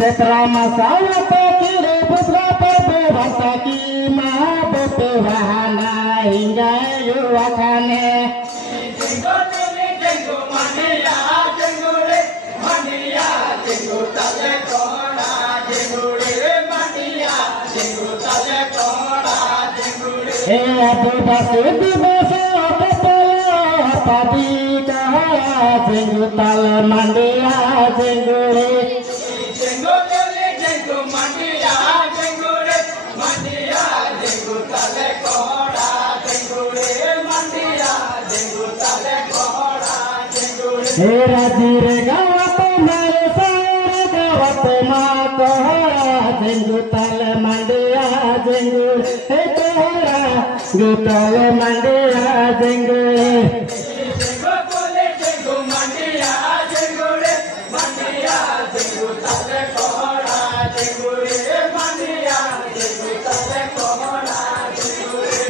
Setra masalah kiri putra perbata kima berwahana hingga yuwakane. Aku pasti bisa padi kahaya jenggutal mandia jenggure. Rajire gawat mare sare gawat makohara jenggutal mandia jenggure kohara gutal mandia jenggure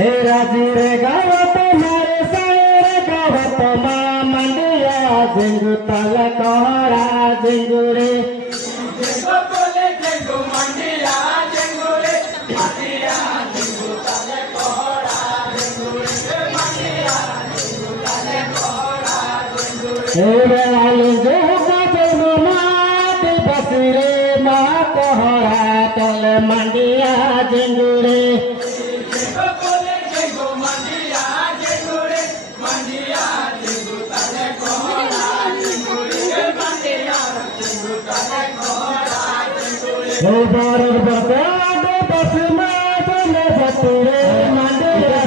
Rajire gawat mare sare gawat mandia jenggutal kohara jenggure mandia jenggure Baru berkata bersama sama bature mandia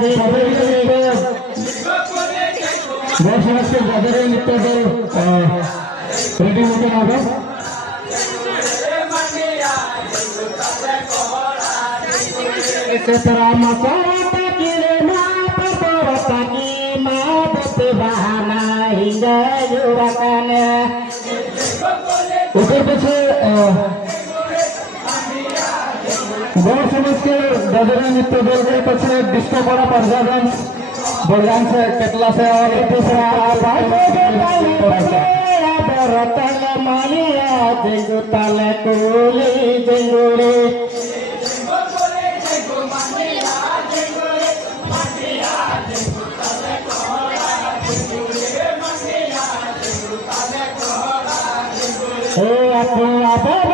jenggure Bosnya badare nitte ready hote হবে Setra masalah kiri ma perwata kima berwahana hingga yuwakane ऊपर पीछे गौर समाज के दादरा नृत्य दल के पीछे disco पड़ा परजागंज बलगान से केतला से और दूसरा रतन मानिया जेंगुताल कोली जेंगुरे Hey,